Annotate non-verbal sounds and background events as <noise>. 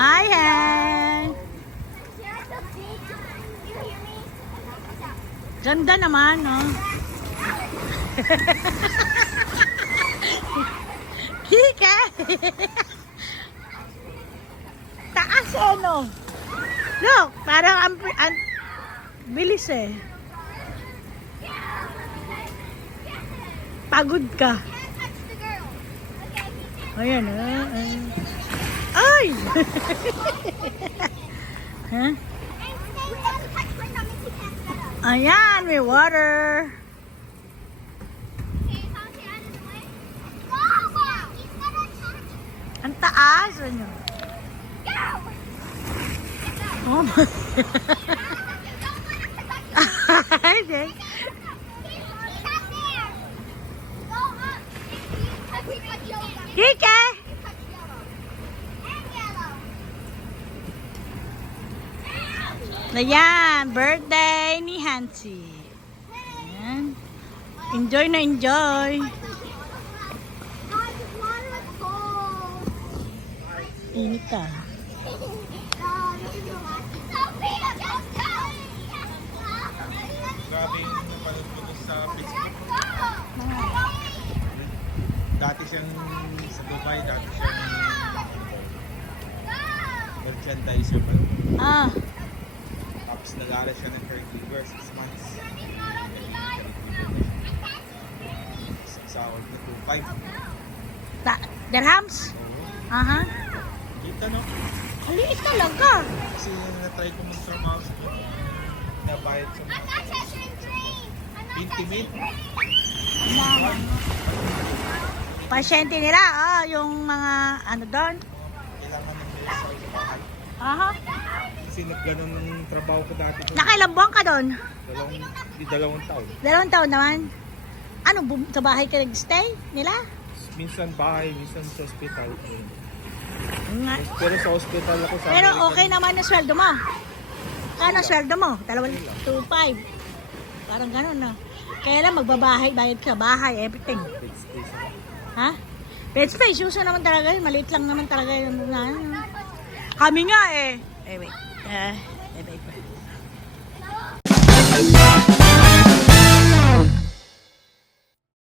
Hi, hey! Ganda naman, no? <laughs> Kika! Taas eh, no? Look, parang ang, ang bilis eh. Pagod ka. Ayan, ah. Uh, uh. <laughs> huh? Ayan, may water. Ang taas. Ano? Oh my. <laughs> Ay, Kike! Ayan, birthday ni Hansi. Ayan. Enjoy na enjoy. Init ka. Grabe yung napanood ko dun sa Facebook. Dati siyang sa Dubai, dati siyang merchandiser pa. Ah, Tapos nag-aaral siya ng caregiver, 6 months. Sahod na 2.5. ta dirhams? Oo. Aha. Kita no? Aliit talaga. Kasi na-try ko mag-trabaho sa nabayad sa mga intimate. Pasyente nila, ah, yung mga ano doon. Kailangan ng. Aha. Kasi nag-ganon ng trabaho ko dati. Nakailang buwan ka doon? Dalawang, di dalawang taon. Dalawang taon naman. Ano, sa bahay ka nag-stay nila? Minsan bahay, minsan sa hospital. Nga. Pero sa hospital ako sa Pero American- okay naman ang sweldo mo. Kano ang sweldo mo? Dalawang, 2.5. Parang ganun na. Kaya lang magbabahay, bayad ka, bahay, everything. Ha? Bed space, uso naman talaga yun. Maliit lang naman talaga yun. Na, kami nga eh. Eh, wait. Eh, eh, ah, bye-bye.